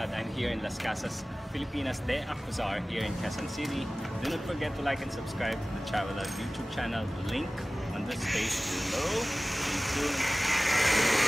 Vlad. I'm here in Las Casas, Filipinas de Acuzar here in Quezon City. Do not forget to like and subscribe to the Travelog YouTube channel. Link on the space below. See you soon.